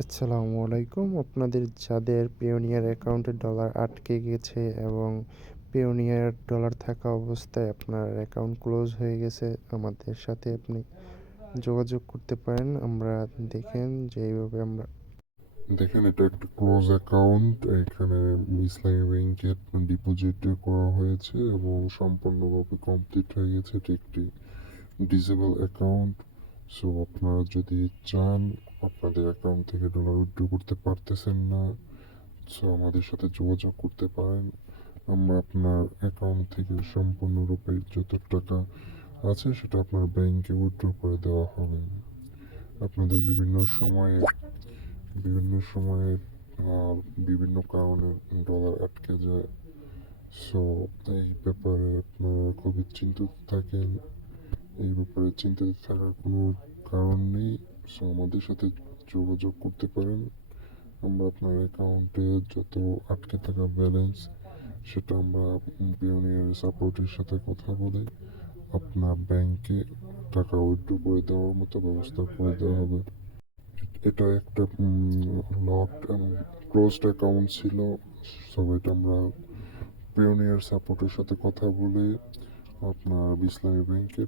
আসসালামু আলাইকুম। আপনাদের যাদের পেওনিয়ার অ্যাকাউন্টে ডলার আটকে গেছে এবং পেওনিয়ার ডলার থাকা অবস্থায় আপনার অ্যাকাউন্ট ক্লোজ হয়ে গেছে, আমাদের সাথে আপনি যোগাযোগ করতে পারেন। আমরা দেখেন যে এইভাবে আমরা দেখেন, এটা একটা ক্লোজ অ্যাকাউন্ট। এখানে ইসলামী ব্যাংকে ডিপোজিট করা হয়েছে এবং সম্পূর্ণভাবে কমপ্লিট হয়ে গেছে। এটি একটি ডিসেবল অ্যাকাউন্ট। সো আপনারা যদি চান, আপনাদের অ্যাকাউন্ট থেকে ডলার উইথড্র করতে পারতেছেন না, সো আমাদের সাথে যোগাযোগ করতে পারেন। আমরা আপনার অ্যাকাউন্ট থেকে সম্পূর্ণরূপে যত টাকা আছে সেটা আপনার ব্যাংকে উইথড্র করে দেওয়া হবে। আপনাদের বিভিন্ন সময়ে বিভিন্ন কারণে ডলার আটকে যায়। সো এই ব্যাপারে আপনারা খুবই চিন্তিত থাকেন। এই ব্যাপারে চিন্তিত থাকার কোনো কারণ নেই। সো আমাদের সাথে যোগাযোগ করতে পারেন। আমরা আপনার অ্যাকাউন্টে যত আটকে থাকা ব্যালেন্স সেটা আমরা পিওনিয়ার সাপোর্টের সাথে কথা বলে আপনার ব্যাংকে টাকা উইথড্র করে দেওয়ার মতো ব্যবস্থা করে দেওয়া হবে। এটা একটা লকড এবং ক্লোজড অ্যাকাউন্ট ছিল। সো এটা আমরা পিওনিয়ার সাপোর্টের সাথে কথা বলে আপনার ইসলামী ব্যাংকে